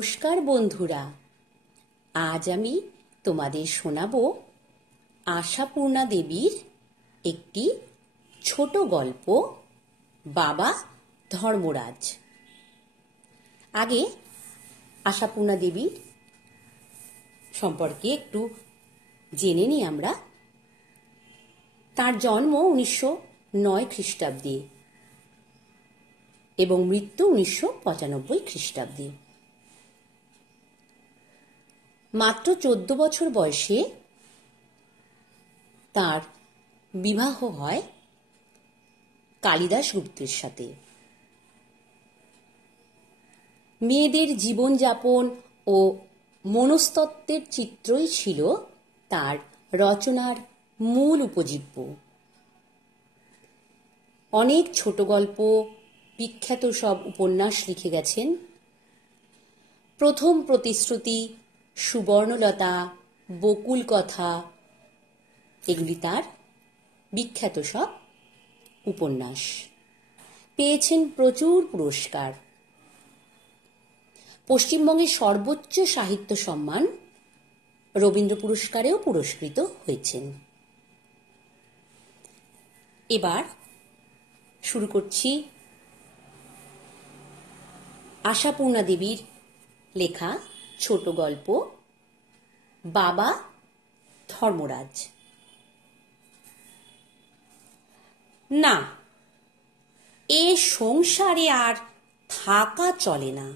নমস্কার বন্ধুরা, আজ আমি তোমাদের শোনাবো আশাপূর্ণা দেবীর একটি ছোট গল্প, বাবা ধর্মরাজ। আগে আশাপূর্ণা দেবীর সম্পর্কে একটু জেনে নিই আমরা। তার জন্ম 1909 খ্রিস্টাব্দে এবং মৃত্যু 1995 খ্রিস্টাব্দে। মাত্র 14 বছর বয়সে তার বিবাহ হয় কালিদাস গুপ্তের সাথে। মেয়েদের জীবনযাপন ও মনস্তত্ত্বের চিত্রই ছিল তার রচনার মূল উপজীব্য। অনেক ছোট গল্প, বিখ্যাত সব উপন্যাস লিখে গেছেন। প্রথম প্রতিশ্রুতি, সুবর্ণলতা, বকুল কথা, এগুলি তার বিখ্যাত সব উপন্যাস। পেয়েছেন প্রচুর পুরস্কার। পশ্চিমবঙ্গের সর্বোচ্চ সাহিত্য সম্মান রবীন্দ্র পুরস্কারেও পুরস্কৃত হয়েছেন। এবার শুরু করছি আশাপূর্ণা দেবীর লেখা ছোট গল্প, বাবা ধর্মরাজ। না, এ সংসারে আর থাকা চলে না।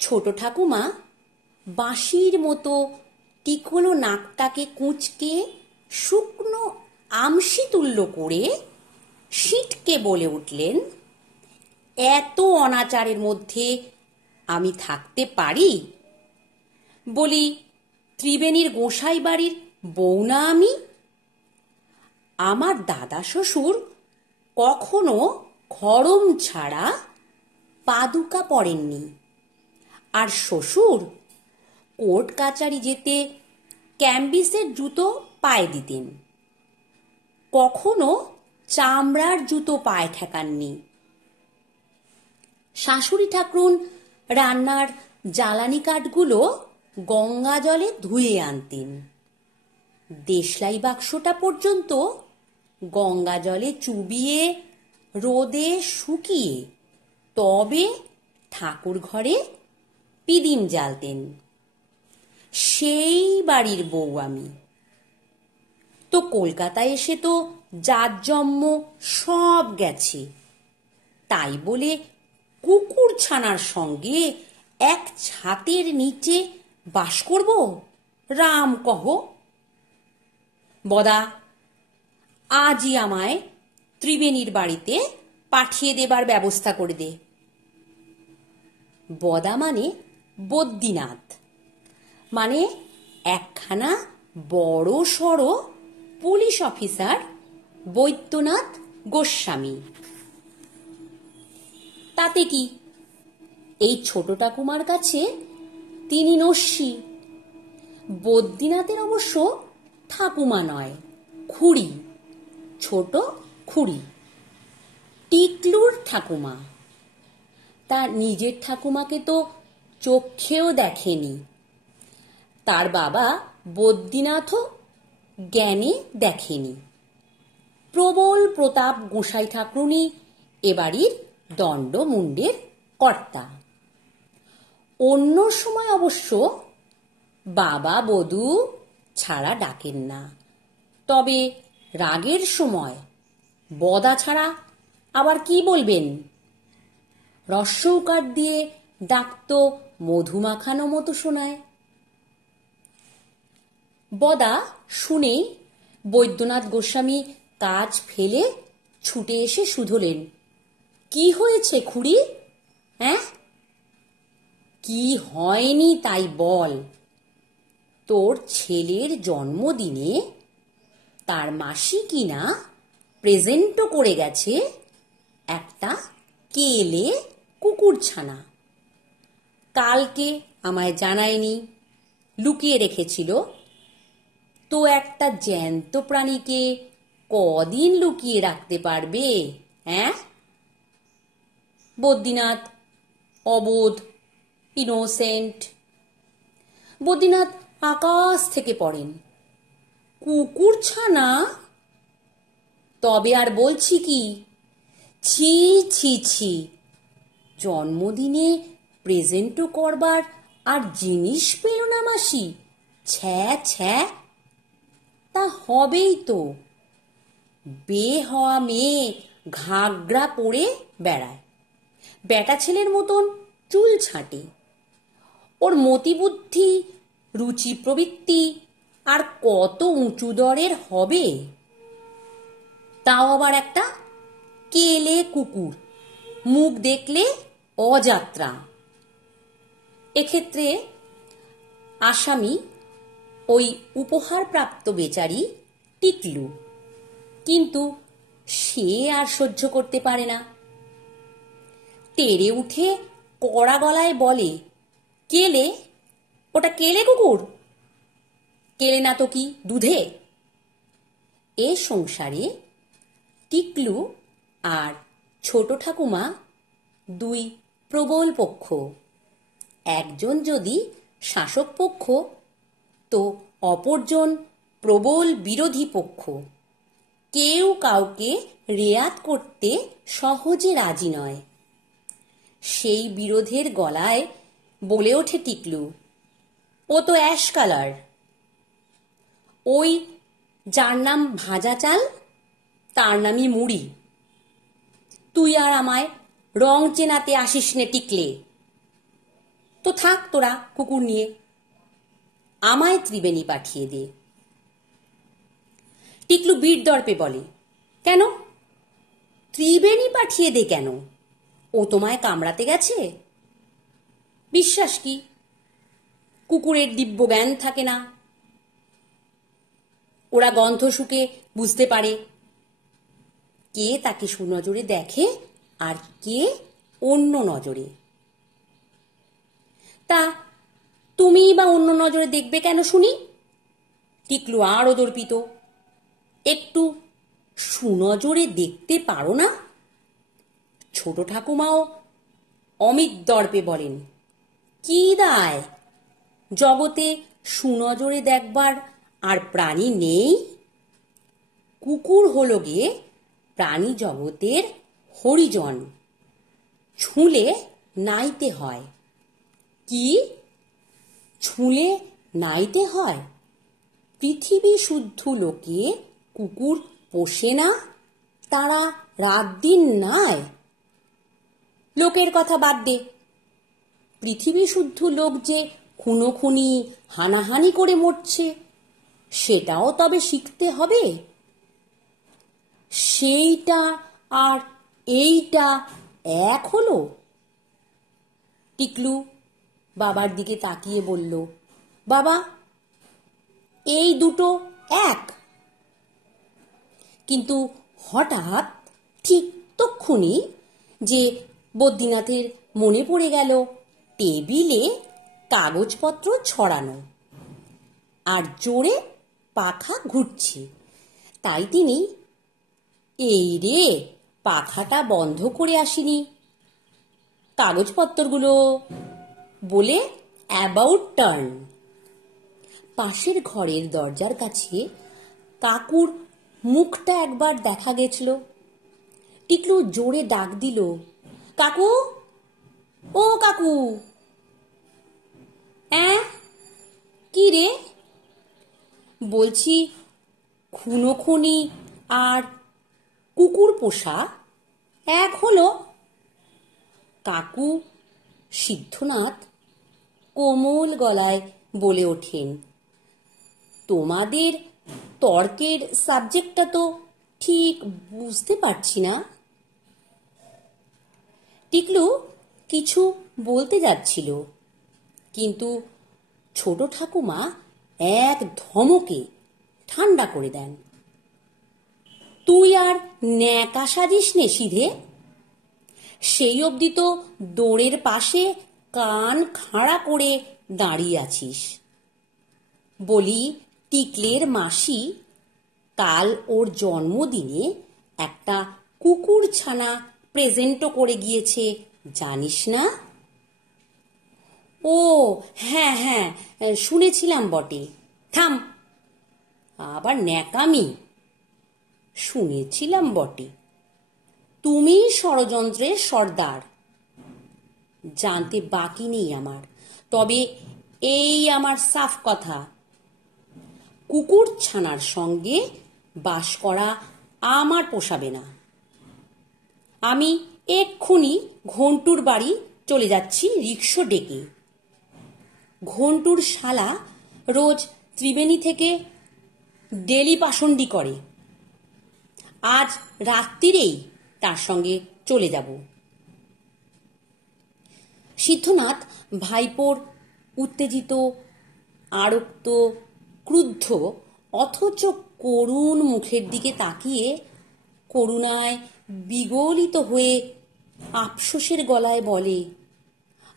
ছোট ঠাকুমা বাঁশির মতো টিকলো নাকটাকে কুঁচকে শুকনো আমসি তুল্য করে সিটকে বলে উঠলেন, এত অনাচারের মধ্যে আমি থাকতে পারি? বলি, ত্রিবেণীর গোসাই বাড়ির বউ না আমি? আমার দাদা শ্বশুর কখনো খড়ম ছাড়া পাদুকা পরেননি, আর শ্বশুর কোর্ট কাচারি যেতে ক্যাম্বিসের জুতো পায়ে দিতেন, কখনো চামড়ার জুতো পায়ে ঠেকাননি। শাশুড়ি ঠাকরুন রান্নার জ্বালানি কাঠগুলো গঙ্গা জলে ধুয়ে আনতেন। দেশলাই বাক্সটা পর্যন্ত গঙ্গা জলে চুবিয়ে রোদে শুকিয়ে তবে ঠাকুর ঘরে পিদিম জ্বালতেন। সেই বাড়ির বউ আমি। তো কলকাতায় এসে তো জাতজম্ম সব গেছে, তাই বলে কুকুর ছানার সঙ্গে এক ছাতের নিচে বাস করব? রাম কহ। বদা, আজই আমায় ত্রিবেণীর বাড়িতে পাঠিয়ে দেবার ব্যবস্থা করে দে। বদা মানে বদ্রীনাথ, মানে একখানা বড় সড় পুলিশ অফিসার বৈদ্যনাথ গোস্বামী। তাতে কি, এই ছোট ঠাকুমার কাছে তিনি নস্যি। বদ্রীনাথের অবশ্য ঠাকুমা নয়, খুড়ি, ছোট খুড়ি, টিকলুর ঠাকুমা। তার নিজের ঠাকুমাকে তো চোখেও দেখেনি। তার বাবা বদ্রীনাথও জ্ঞানে দেখেনি। প্রবল প্রতাপ গোসাই ঠাকুরুনই এবাড়ির দণ্ডমুণ্ডের কর্তা। অন্য সময় অবশ্য বাবা বধূ ছাড়া ডাকেন না, তবে রাগের সময় বদা ছাড়া আবার কি বলবেন? রস্যৌকার দিয়ে ডাকতো মধু মাখানো মতো শোনায়। বদা শুনেই বৈদ্যনাথ গোস্বামী কাজ ফেলে ছুটে এসে শুধলেন, কি হয়েছে খুড়ি? হ্যাঁ, কি হয়নি তাই বল। তোর ছেলের জন্মদিনে তার মাসি কিনা প্রেজেন্টও করে গেছে একটা কেলে কুকুর ছানা। কালকে আমায় জানায়নি, লুকিয়ে রেখেছিল। তো একটা জ্যান্ত প্রাণীকে কদিন লুকিয়ে রাখতে পারবে? হ্যাঁ? বদ্রীনাথ অবোধ ইনোসেন্ট। বদ্রীনাথ আকাশ থেকে পড়েন। কুকুর ছানা? তবে আর বলছি কি, ছি ছি ছি, জন্মদিনে প্রেজেন্টও করবার আর জিনিস পেল না মাসি, ছ্যা ছ্যা। তা হবেই তো, বে হওয়া মেয়ে ঘাগরা পরে বেড়ায়, বেটা ছেলের মতন চুল ছাঁটে, ওর মতিবুদ্ধি রুচি প্রবৃত্তি আর কত উঁচু দরের হবে, তাও আবার একটা কেলে কুকুর, মুখ দেখলে অযাত্রা। এক্ষেত্রে আসামি ওই উপহারপ্রাপ্ত বেচারি টিকলু, কিন্তু সে আর সহ্য করতে পারে না। তেড়ে উঠে কড়া গলায় বলে, কেলে? ওটা কেলে কুকুর? কেলে না তো কি, দুধে? এ সংসারে টিকলু আর ছোট ঠাকুমা দুই প্রবল পক্ষ। একজন যদি শাসক পক্ষ, তো অপরজন প্রবল বিরোধী পক্ষ। কেউ কাউকে রেয়াত করতে সহজে রাজি নয়। সেই বিরোধের গলায় বলে ওঠে টিকলু, ও তো অ্যাশ কালার। ওই যার নাম ভাজা চাল, তার নামই মুড়ি। তুই আর আমায় রং চেনাতে আসিস নে টিকলে। তো থাক তোরা কুকুর নিয়ে, আমায় ত্রিবেণী পাঠিয়ে দে। টিকলু বীর দর্পে বলে, কেন ত্রিবেণী পাঠিয়ে দে কেন? ও তোমায় কামড়াতে গেছে? বিশ্বাস কি, কুকুরের দিব্য জ্ঞান থাকে না। ওরা গন্ধ শুকে বুঝতে পারে কে তাকে সুনজরে দেখে আর কে অন্য নজরে। তা তুমি বা অন্য নজরে দেখবে কেন শুনি? টিকলু আরও দর্পিত, একটু সুনজরে দেখতে পারো না? ছোট ঠাকুমাও অমিত দর্পে বলেন, কি দায়, জগতে সুনজরে দেখবার আর প্রাণী নেই? কুকুর হলো গিয়ে প্রাণী জগতের হরিজন, ছুঁলে নাইতে হয়। কি ছুঁলে নাইতে হয়? পৃথিবী শুদ্ধ লোকে কুকুর পোষে না, তারা রাত দিন নাই। লোকের কথা বাদ দে, পৃথিবী শুদ্ধ লোক যে খুনোখুনি হানাহানি করে মরছে, সেটাও তবে শিখতে হবে। সেইটা আর এইটা এক হলো? টিকলু বাবার দিকে তাকিয়ে বলল, বাবা, এই দুটো এক? কিন্তু হঠাৎ ঠিক তক্ষুনি যে বদ্রীনাথের মনে পড়ে গেল টেবিলে কাগজপত্র ছড়ানো আর জোরে পাখা ঘুরছে, তাই তিনি, এই রে, পাখাটা বন্ধ করে আসিনি, কাগজপত্রগুলো, বলে অ্যাবাউট টার্ন। পাশের ঘরের দরজার কাছে কাকুর মুখটা একবার দেখা গেছিল। টিকলু জোরে ডাক দিল, কাকু, ও কাকু। কি রে? বলছি, খুনোখুনি আর কুকুর পোষা এক হলো? কাকু সিদ্ধনাথ কোমল গলায় বলে ওঠেন, তোমাদের তর্কের সাবজেক্টটা তো ঠিক বুঝতে পারছি না। টিকলু কিছু বলতে যাচ্ছিল, কিন্তু ছোট ঠাকুমা এক ধমকে ঠান্ডা করে দেন, তুই আর ন্যাকা সাজিস নে সিধে, সেই অবধি তো দোরের পাশে কান খাড়া করে দাঁড়িয়ে আছিস। বলি, টিকলের মাসি কাল ওর জন্মদিনে একটা কুকুর ছানা প্রেজেন্টও করে গিয়েছে, জানিস না? ও হ্যাঁ হ্যাঁ, শুনেছিলাম বটে। থাম, আবার ন্যাকামি। শুনেছিলাম বটে, তুমি ষড়যন্ত্রের সর্দার। জানতে বাকি নেই আমার। তবে এই আমার সাফ কথা, কুকুর ছানার সঙ্গে বাস করা আমার পোষাবে না। আমি এক্ষুনি ঘন্টুর বাড়ি চলে যাচ্ছি রিক্সা ডেকে। ঘন্টুর শালা রোজ ত্রিবেণী থেকে ডেলি পাষণ্ডি করে। আজ রাত্রিরেই তার সঙ্গে চলে যাব। সিদ্ধনাথ ভাইপোর উত্তেজিত, আরক্ত, ক্রুদ্ধ অথচ করুণ মুখের দিকে তাকিয়ে করুণায় বিগলিত হয়ে আফসোসের গলায় বলে,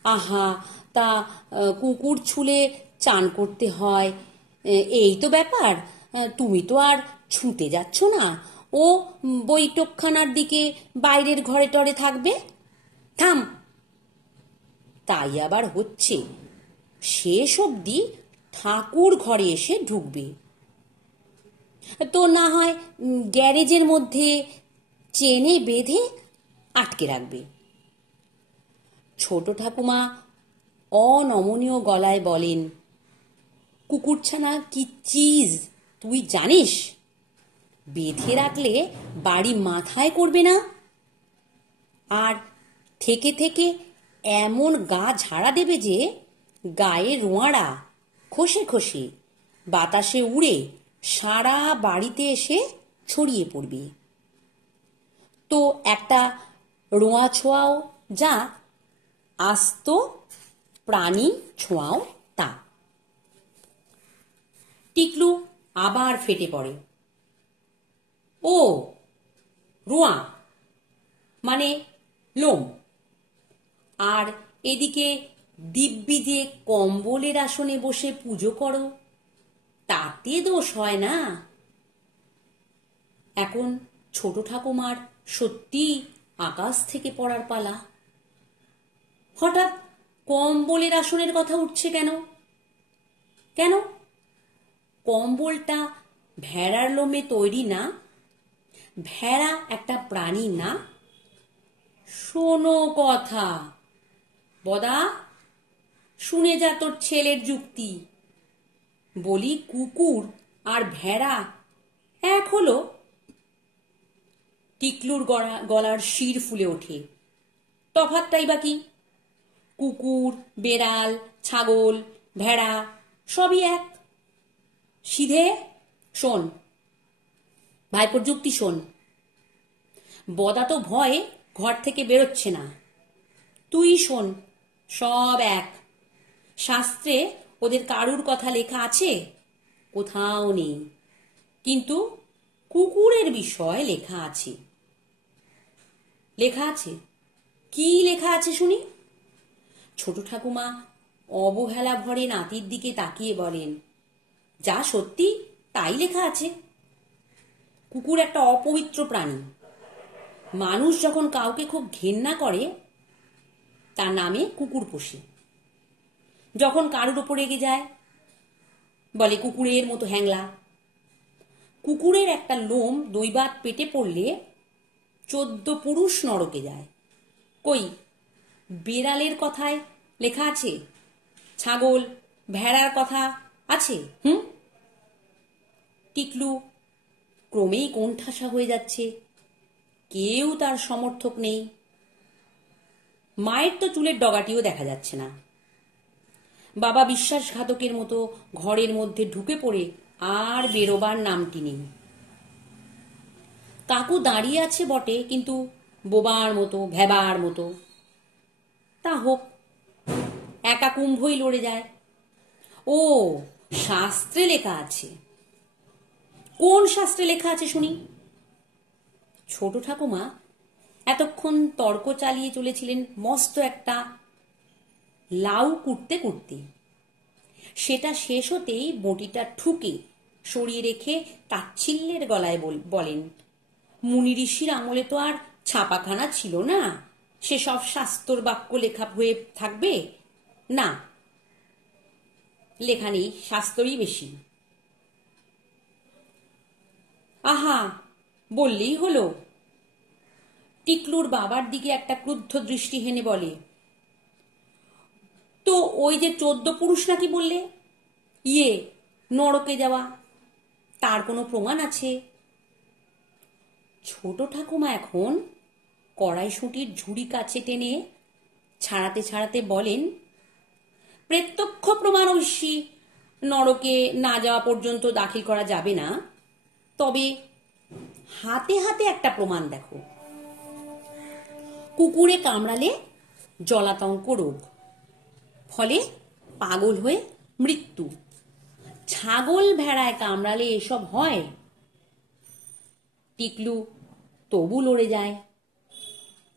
আহা, তা কুকুর ছুলে চান করতে হয়, এই তো ব্যাপার। তুমি তো আর ছুঁতে যাচ্ছ না, ও বৈঠকখানার দিকে বাইরের ঘরে টরে থাকবে। থাম। তাই আবার হচ্ছে, শেষ অবধি ঠাকুর ঘরে এসে ঢুকবে। তো না হয় গ্যারেজের মধ্যে চেনে বেঁধে আটকে রাখবে। ছোট ঠাকুমা অনমনীয় গলায় বলেন, কুকুরছানা কি চিজ তুই জানিস? বেঁধে রাখলে বাড়ি মাথায় করবে না, আর থেকে থেকে এমন গা ঝাড়া দেবে যে গায়ে রোঁয়াড়া খসে খসে বাতাসে উড়ে সারা বাড়িতে এসে ছড়িয়ে পড়বে। তো একটা রোঁয়া ছোঁয়াও যা, আস্ত প্রাণী ছোঁয়াও তা। টিকলু আবার ফেটে পড়ে। ও রোঁয়া মানে লোম, আর এদিকে দিব্যি যে কম্বলের আসনে বসে পুজো করো, তাতে দোষ হয় না। এখন ছোট ঠাকুমার সত্যি আকাশ থেকে পড়ার পালা। হঠাৎ কম্বলের আসনের কথা উঠছে কেন? কেন কম্বলটা ভেড়ার লোমে তৈরি না? ভেড়া একটা প্রাণী না? শোনো কথা বদা, শুনে যা তোর ছেলের যুক্তি। বলি কুকুর আর ভেড়া এক হলো? টিকলুর গলার শির ফুলে ওঠে। তফাৎটাই বা কি? কুকুর, বেড়াল, ছাগল, ভেড়া সবই এক। সিধে শোন, ভাইপোর যুক্তি শোন। বদা তো ভয়ে ঘর থেকে বেরোচ্ছে না। তুই শোন, সব এক। শাস্ত্রে ওদের কারুর কথা লেখা আছে? কোথাও নেই, কিন্তু কুকুরের বিষয় লেখা আছে। লেখা আছে? কি লেখা আছে শুনি? ছোট ঠাকুমা অবহেলা ভরে নাতির দিকে তাকিয়ে বলেন, যা সত্যি তাই লেখা আছে। কুকুর একটা অপবিত্র প্রাণী। মানুষ যখন কাউকে খুব ঘেন্না করে, তার নামে কুকুর পোষে। যখন কারুর ওপর রেগে যায়, বলে কুকুরের মতো হ্যাংলা। কুকুরের একটা লোম দৈবাত পেটে পড়লে 14 পুরুষ নরকে যায়। কই বেড়ালের কথায় লেখা আছে? ছাগল ভেড়ার কথা আছে? টিকলু ক্রমেই কোণঠাসা হয়ে যাচ্ছে। কেউ তার সমর্থক নেই। মায়ের তো চুলের ডগাটিও দেখা যাচ্ছে না। বাবা বিশ্বাসঘাতকের মতো ঘরের মধ্যে ঢুকে পড়ে আর বেরোবার নামটি নেই। কাকু দাঁড়িয়ে আছে বটে, কিন্তু বোবার মতো, ভেবার মতো। তা হোক, একা কুম্ভই লড়ে যায়। ও শাস্ত্রে লেখা আছে। কোন শাস্ত্রে লেখা আছে শুনি? ছোট ঠাকুমা এতক্ষণ তর্ক চালিয়ে চলেছিলেন মস্ত একটা লাউ কুটতে কুটতে। সেটা শেষ হতেই বটিটা ঠুকে সরিয়ে রেখে তাচ্ছিল্যের গলায় বলেন, মুনি ঋষির আমলে তো আর ছাপাখানা ছিল না, সেসব শাস্ত্র বাক্য লেখা হয়ে থাকবে না। লেখা নেই, শাস্ত্রই বেশি। আহা, বললেই হলো। টিকলুর বাবার দিকে একটা ক্রুদ্ধ দৃষ্টি হেনে বলে, তো ওই যে 14 পুরুষ নাকি বললে, নরকে যাওয়া, তার কোনো প্রমাণ আছে? ছোট ঠাকুমা এখন কড়াইশুঁটির ঝুড়ি কাছে টেনে ছাড়াতে ছাড়াতে বলেন, প্রত্যক্ষ প্রমাণ অবশ্যই নরকে না যাওয়া পর্যন্ত দাখিল করা যাবে না, তবে হাতে হাতে একটা প্রমাণ দেখো। কুকুরে কামড়ালে জলাতঙ্ক রোগ, ফলে পাগল হয়ে মৃত্যু। ছাগল ভেড়ায় কামড়ালে এসব হয়? টিকলু তবু লড়ে যায়।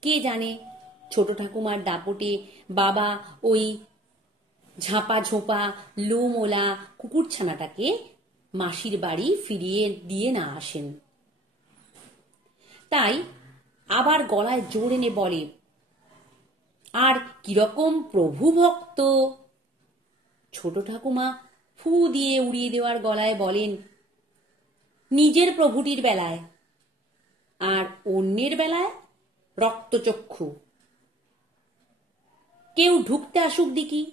কে জানে ছোট ঠাকুমার দাপটে বাবা ওই ঝাঁপা ঝোপা লোমোলা কুকুরছানাটাকে মাসির বাড়ি ফিরিয়ে দিয়ে না আসেন। তাই আবার গলায় জোর এনে বলে, আর কিরকম প্রভু ভক্ত। ছোট ঠাকুমা ফু দিয়ে উড়িয়ে দেওয়ার গলায় বলেন, নিজের প্রভুটির বেলায়, আর অন্যের বেলায় রক্তচক্ষু। কেউ ঢুকতে আসুক দেখি,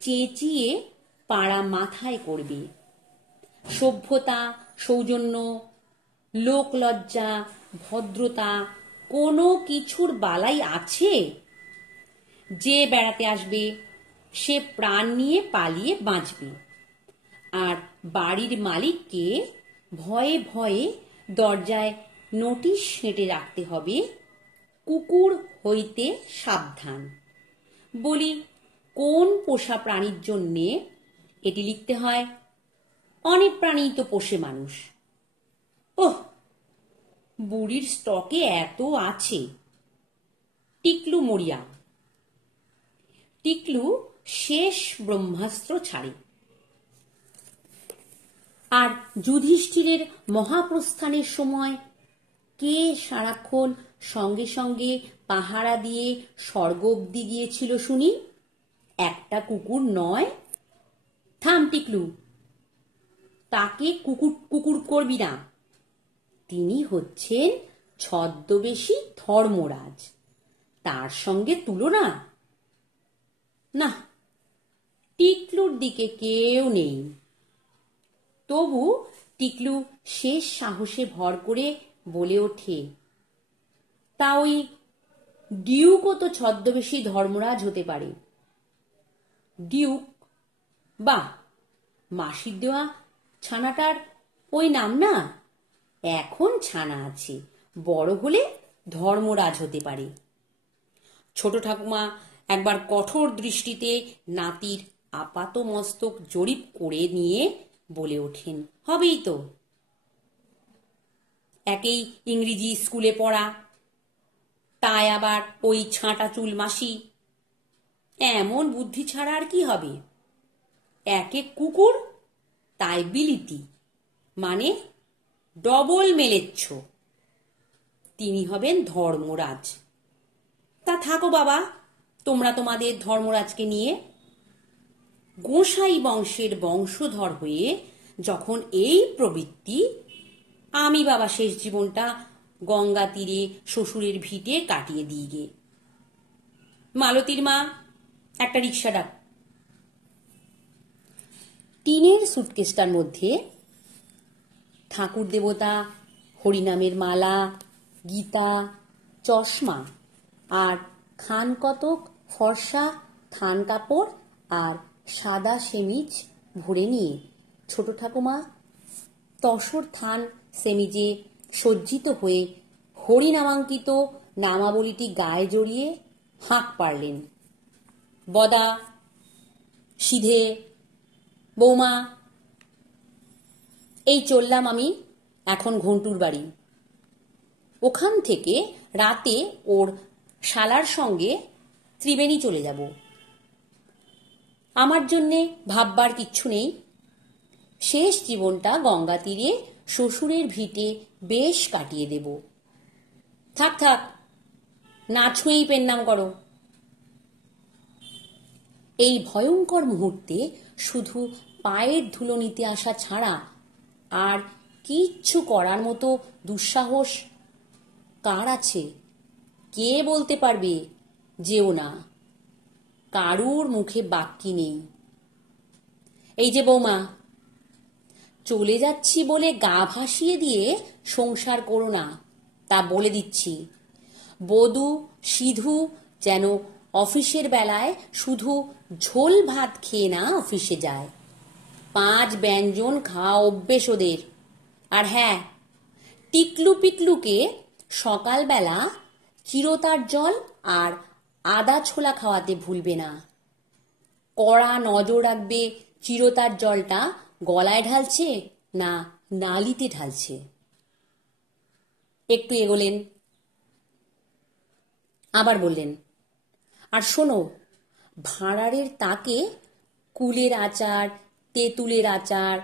চেঁচিয়ে পাড়া মাথায় করবে। সভ্যতা, সৌজন্য, লোকলজ্জা, ভদ্রতা কোনো কিছুর বালাই আছে? যে বেড়াতে আসবে সে প্রাণ নিয়ে পালিয়ে বাঁচবে, আর বাড়ির মালিককে ভয়ে ভয়ে দরজায় নোটিশ সেঁটে রাখতে হবে, কুকুর হইতে সাবধান। বলি, কোন পোষা প্রাণীর জন্যে এটি লিখতে হয়? অনেক প্রাণী তো পোষে মানুষ। ওহ, বুড়ির স্টকে এত আছে। টিকলু মরিয়া। টিকলু শেষ ব্রহ্মাস্ত্র ছাড়ে। আর যুধিষ্ঠিরের মহাপ্রস্থানের সময় কে সারাক্ষণ সঙ্গে সঙ্গে পাহারা দিয়ে স্বর্গ অব্দি গিয়েছিল শুনি? একটা কুকুর নয়। থাম টিকলু, তাকে কুকুর কুকুর করবি না। তিনি হচ্ছেন ছদ্মবেশী ধর্মরাজ, তার সঙ্গে তুলনা? না, টিকলুর দিকে কেউ নেই। তবু টিকলু শেষ সাহসে ভর করে বলে ওঠে, তা ওই ডিউকও তো ছদ্মবেশী ধর্মরাজ হতে পারে। ডিউক? বাহ, মাসির দেওয়া ছানাটার ওই নাম না? এখন ছানা আছে, বড় হলে ধর্মরাজ হতে পারে। ছোট ঠাকুমা একবার কঠোর দৃষ্টিতে নাতির আপাত মস্তক জরিপ করে নিয়ে বলে ওঠেন, হবেই তো। একেই ইংরেজি স্কুলে পড়া, তাই আবার ওই ছাঁটা চুল মাসি, এমন বুদ্ধি ছাড়া আর কি হবে? একে কুকুর, তাই বিলিতি, মানে ডবল মেলেচ্ছ। তিনি হবেন ধর্মরাজ। তা থাকো বাবা, তোমরা তোমাদের ধর্মরাজকে নিয়ে। গোসাই বংশের বংশধর হয়ে যখন এই প্রবৃত্তি, আমি বাবা শেষ জীবনটা গঙ্গা তীরে শ্বশুরের ভিটে কাটিয়ে দিই গে। মালতীর মা, একটা রিক্সা ডাক। টিনের সুটকেসটার মধ্যে ঠাকুর দেবতা, হরিনামের মালা, গীতা, চশমা আর খান কতক ফর্সা থান কাপড় আর সাদা সেমিজ ভরে নিয়ে ছোট ঠাকুমা তসর থান সেমিজে সজ্জিত হয়ে হরিনামাঙ্কিত নামাবলীটি গায়ে জড়িয়ে হাঁক পারলেন, বদা, সিধে, বৌমা, এই চললাম আমি এখন ঘন্টুর বাড়ি। ওখান থেকে রাতে ওর শালার সঙ্গে ত্রিবেণী চলে যাব। আমার জন্যে ভাববার কিচ্ছু নেই। শেষ জীবনটা গঙ্গা তীরে শ্বশুরের ভিটে বেশ কাটিয়ে দেব। থাক থাক, না ছুঁয়েই পেন নাম করো। এই ভয়ঙ্কর মুহূর্তে শুধু পায়ের ধুলো নিতে আসা ছাড়া আর কিচ্ছু করার মতো দুঃসাহস কার আছে? কে বলতে পারবে যেও না? কারুর মুখে বাক্যি নেই। এই যে বৌমা, চলে যাচ্ছি বলে গা ভাসিয়ে দিয়ে সংসার করো না, তা বলে দিচ্ছি। বধূ সিধু যেন অফিসের বেলায় শুধু ঝোল ভাত খেয়ে না অফিসে যায়। 5 ব্যঞ্জন খাওয়া অভ্যেস ওদের। আর হ্যাঁ, টিকলু পিকলুকে সকালবেলা চিরতার জল আর আদা ছোলা খাওয়াতে ভুলবে না। কড়া নজর রাখবে চিরতার জলটা গলায় ঢালছে না নালিতে ঢালছে। একটু এগোলেন, আবার বললেন, আর শোনো, ভাঁড়ারের তাকে কুলের আচার, তেঁতুলের আচার,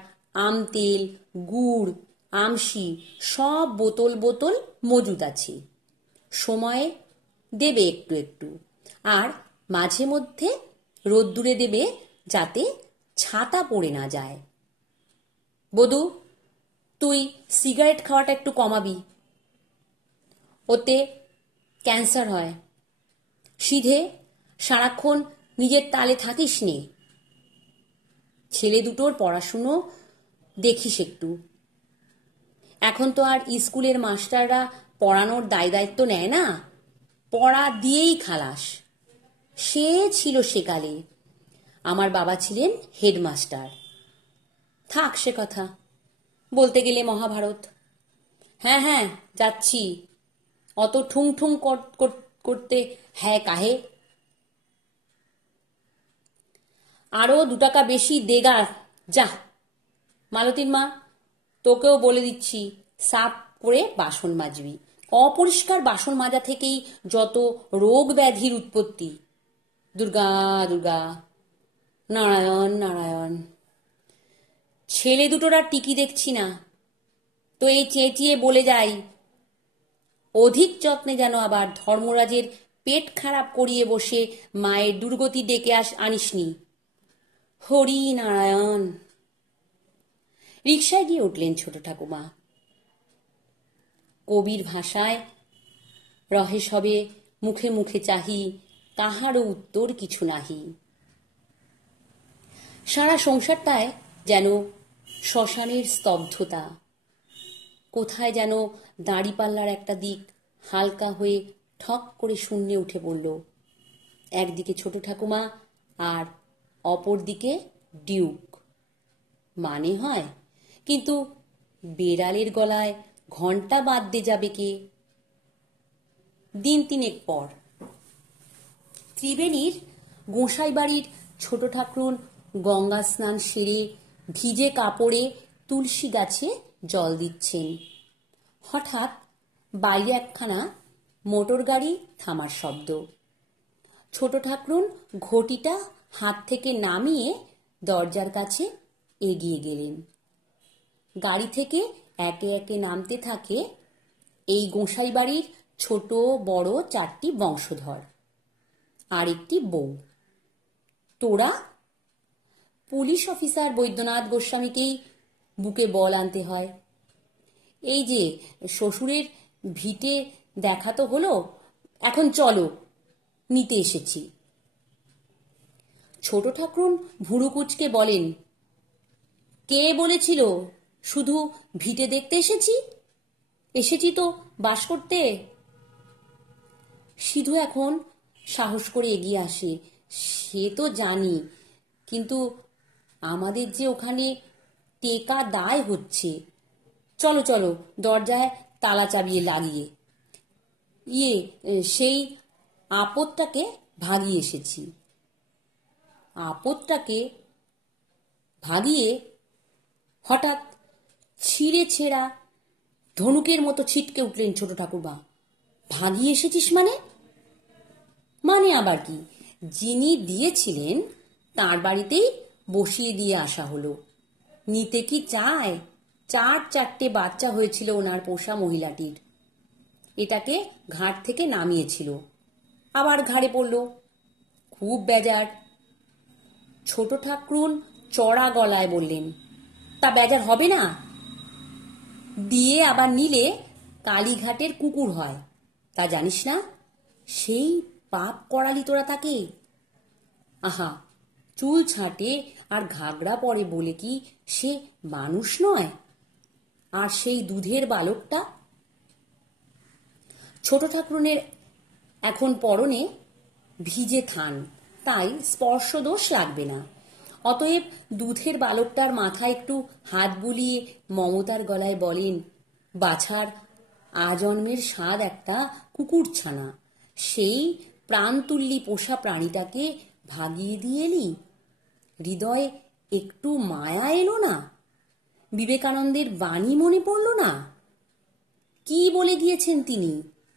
আম তেল, গুড়, আমশি সব বোতল বোতল মজুদ আছে। সময়ে দেবে একটু একটু, আর মাঝে মধ্যে রোদ্দুরে দেবে যাতে ছাতা পড়ে না যায়। বধূ, তুই সিগারেট খাওয়াটা একটু কমাবি, ওতে ক্যান্সার হয়। সিধে সারাক্ষণ নিজের তালে থাকিস নে। ছেলে দুটোর পড়াশুনো দেখিস একটু। এখন তো আর স্কুলের মাস্টাররা পড়ানোর দায় দায়িত্ব নেয় না, পড়া দিয়েই খালাস। সে ছিল সেকালে, আমার বাবা ছিলেন হেডমাস্টার। থাক সে কথা, বলতে গেলে মহাভারত। হ্যাঁ হ্যাঁ, যাচ্ছি। অত ঠুং ঠুং করতে হ্যাঁ কাহে। আরো 2 টাকা বেশি দেগা যা। মালতীর মা, তোকেও বলে দিচ্ছি, সাফ করে বাসন মাজবি। অপরিষ্কার বাসন মাজা থেকেই যত রোগ ব্যাধির উৎপত্তি। দুর্গা দুর্গা, নারায়ণ নারায়ণ। ছেলে দুটোর আর টিকি দেখছি না, তো এই চেঁচিয়ে বলে যাই, অধিক যত্নে যেন আবার ধর্মরাজের পেট খারাপ করিয়ে বসে মায়ের দুর্গতি ডেকে আনিসনি। হরি নারায়ণ। রিকশায় গিয়ে উঠলেন ছোট ঠাকুমা। কবির ভাষায় রহে সবে মুখে মুখে চাহি, কাহারও উত্তর কিছু নাহি। সারা সংসারটায় যেন শ্মশানের স্তব্ধতা। কোথায় যেন দাঁড়িপাল্লার একটা দিক হালকা হয়ে ঠক করে শূন্যে উঠে পড়ল। একদিকে ছোট ঠাকুমা আর অপর দিকে ডিউক। মানে হয়, কিন্তু বেড়ালের গলায় ঘণ্টা বাঁধতে যাবে কে? দিন 3 পর ত্রিবেণীর গোঁসাই বাড়ির ছোট ঠাকুরুন গঙ্গা স্নান সেরে ভিজে কাপড়ে তুলসী গাছে জল দিচ্ছেন। হঠাৎ বাইরে একখানা মোটর গাড়ি থামার শব্দ। ছোট ঠাকুরুন ঘটিটা হাত থেকে নামিয়ে দরজার কাছে এগিয়ে গেলেন। গাড়ি থেকে একে একে নামতে থাকে এই গোঁসাই বাড়ির ছোট বড় 4টি বংশধর আর একটি বউ। তোরা? পুলিশ অফিসার বৈদ্যনাথ গোস্বামীকেই বুকে বল আনতে হয়। এই যে শ্বশুরের ভিটে দেখা তো হলো, এখন চলো, নিতে এসেছি। ছোট ঠাকুরুন ভুরু কুঁচকে বলেন, কে বলেছিল শুধু ভিটে দেখতে এসেছি? এসেছি তো বাস করতে। সিধু এখন সাহস করে এগিয়ে আসে। সে তো জানি, কিন্তু আমাদের যে ওখানে টেকা দায় হচ্ছে। চলো চলো, দরজায় তালা চাবিয়ে লাগিয়ে সেই আপদটাকে ভাগিয়ে এসেছি। আপদটাকে ভাগিয়ে? হঠাৎ ছিঁড়ে ছেঁড়া ধনুকের মতো ছিটকে উঠলেন ছোট ঠাকুরবা। ভাগিয়ে এসেছিস মানে? মানে আবার কি, যিনি দিয়েছিলেন তার বাড়িতেই বসিয়ে দিয়ে আসা হলো। নিতে কি চায়? 4 বাচ্চা হয়েছিল ওনার পোষা মহিলাটির। এটাকে ঘাট থেকে নামিয়েছিল, আবার ঘাড়ে পড়ল। খুব বেজার। ছোট ঠাকরুন চড়া গলায় বললেন, তা বেজার হবে না? দিয়ে আবার নিলে কালীঘাটের কুকুর হয়, তা জানিস না? সেই পাপ করালি তোরা তাকে। আহা, চুল ছাঁটে আর ঘাগরা পরে বলে কি সে মানুষ নয়? আর সেই দুধের বালকটা? ছোট ঠাকরুনের এখন পরনে ভিজে থান, তাই স্পর্শদোষ লাগবে না। অতএব দুধের বালকটার মাথায় একটু হাত বুলিয়ে মমতার গলায় বলেন, বাছার আজন্মের স্বাদ একটা কুকুরছানা, সেই প্রাণতুল্যি পোষা প্রাণীটাকে ভাগিয়ে দিয়ে এলি। হৃদয়ে একটু মায়া এলো না? বিবেকানন্দের বাণী মনে পড়ল না? কি বলে গিয়েছেন তিনি?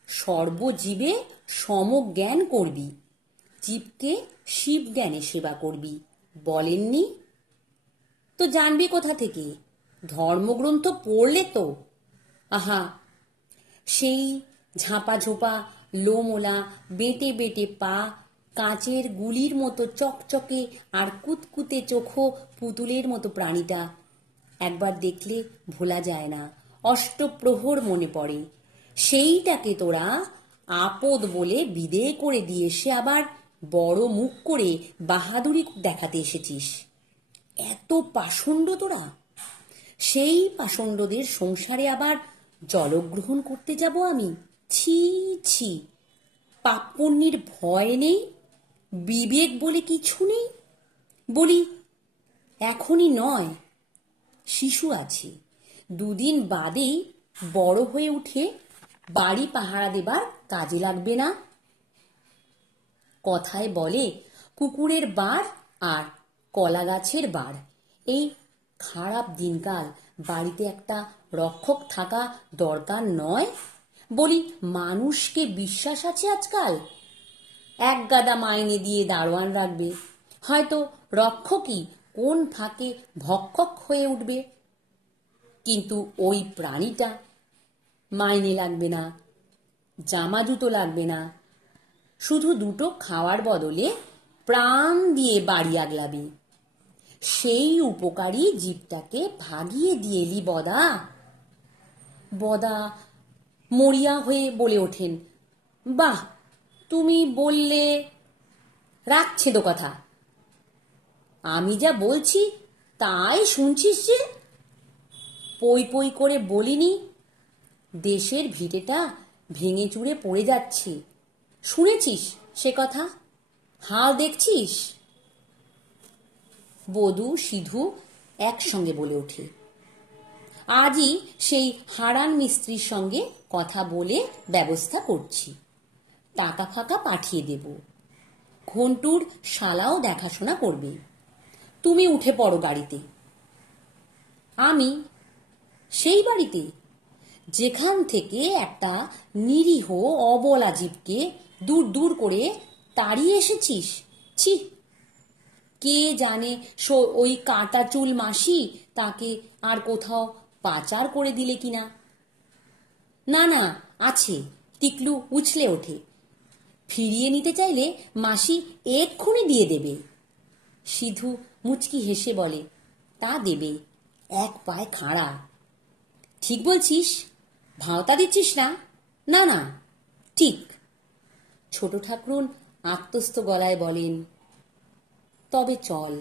সর্বজীবে সমজ্ঞান করবি, জীবকে শিব জ্ঞানে সেবা করবি, বলেননি? তো জানবি কোথা থেকে? ধর্মগ্রন্থ পড়লে তো। আহা, সেই ঝাঁপা ঝোপা লোমোলা বেটে বেটে পা, কাঁচের গুলির মতো চকচকে আর কুতকুতে চোখো পুতুলের মতো প্রাণীটা একবার দেখলে ভোলা যায় না, অষ্টপ্রহর মনে পড়ে। সেইটাকে তোরা আপদ বলে বিদেয় করে দিয়ে এসে আবার বড় মুখ করে বাহাদুরি দেখাতে এসেছিস। এত পাষণ্ড তোরা! সেই পাষণ্ডদের সংসারে আবার জলগ্রহণ করতে যাব আমি? ছি ছি! পাপ পুণ্যের ভয় নেই, বিবেক বলে কিছু নেই। বলি, এখনই নয়, শিশু আছে, দুদিন বাদেই বড় হয়ে উঠে বাড়ি পাহারা দেবার কাজে লাগবে না? কথায় বলে, কুকুরের বার আর কলা গাছের বার। এই খারাপ দিনকাল বাড়িতে একটা রক্ষক থাকা দরকার নয়? বলি, মানুষকে বিশ্বাস আছে আজকাল? এক গাদা মাইনে দিয়ে দারোয়ান রাখবে, হয়তো রক্ষকই কোন ফাঁকে ভক্ষক হয়ে উঠবে। কিন্তু ওই প্রাণীটা মাইনে লাগবে না, জামা জুতো লাগবে না, শুধু দুটো খাওয়ার বদলে প্রাণ দিয়ে বাড়ি আগলাবে। সেই উপকারী জীবটাকে ভাগিয়ে দিয়েলি বদা। বদা মরিয়া হয়ে বলে ওঠেন, বাহ, তুমি বললে, রাখছে তো কথা। আমি যা বলছি তাই শুনছিস যে? পই পই করে বলিনি? দেশের ভিটেটা ভেঙে চুরে পড়ে যাচ্ছে, শুনেছিস সে কথা? হাল দেখছিস? বধূ সিধু একসঙ্গে বলে ওঠে, আজই সেই হারান মিস্ত্রির সঙ্গে কথা বলে ব্যবস্থা করছি, টাকা ফাঁকা পাঠিয়ে দেব, ঘন্টুর শালাও দেখাশোনা করবে, তুমি উঠে পড়ো গাড়িতে। আমি সেই বাড়িতে যেখান থেকে একটা নিরীহ অবলা জীবকে দূর দূর করে তাড়িয়ে এসেছিস? ছি! কে জানে ওই কাটা চুল মাসি তাকে আর কোথাও পাচার করে দিলে কিনা। না না, আছে। টিকলু উছলে ওঠে, ফিরিয়ে নিতে চাইলে মাসি এক্ষুনি দিয়ে দেবে। সিধু মুচকি হেসে বলে, তা দেবে, এক পায়ে খাড়া। ঠিক বলছিস? ভাওতা দিচ্ছিস না? না না, ঠিক। ছোট ঠাকরুন আত্মস্থ গলায় বলেন, তবে চল,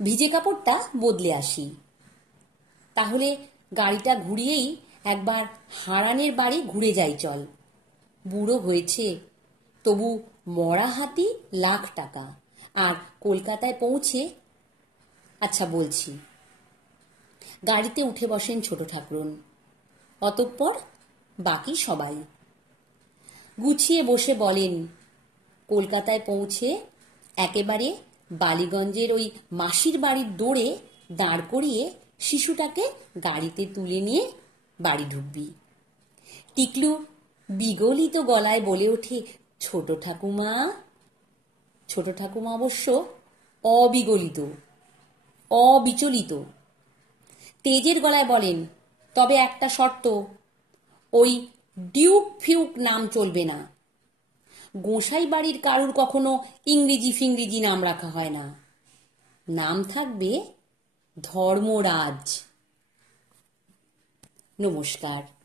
ভিজে কাপড়টা বদলে আসি। তাহলে গাড়িটা ঘুরিয়েই একবার হারানের বাড়ি ঘুরে যাই চল। বুড়ো হয়েছে, তবু মরা হাতি লাখ টাকা। আর কলকাতায় পৌঁছে, আচ্ছা বলছি। গাড়িতে উঠে বসেন ছোট ঠাকরুন, অতঃপর বাকি সবাই গুছিয়ে বসে বলেন, কলকাতায় পৌঁছে একেবারে বালিগঞ্জের ওই মাসির বাড়ির দৌড়ে দাঁড় করিয়ে শিশুটাকে গাড়িতে তুলে নিয়ে বাড়ি ঢুকবি। টিকলু বিগলিত গলায় বলে ওঠে, ছোট ঠাকুমা। ছোট ঠাকুমা অবশ্য অবিগলিত, অবিচলিত। তেজের গলায় বলেন, তবে একটা শর্ত, ওই ডিউক ফিউক নাম চলবে না। গোসাই বাড়ির কারুর কখনো ইংরেজি ফিংরেজি নাম রাখা হয় না। নাম থাকবে ধর্মরাজ। নমস্কার।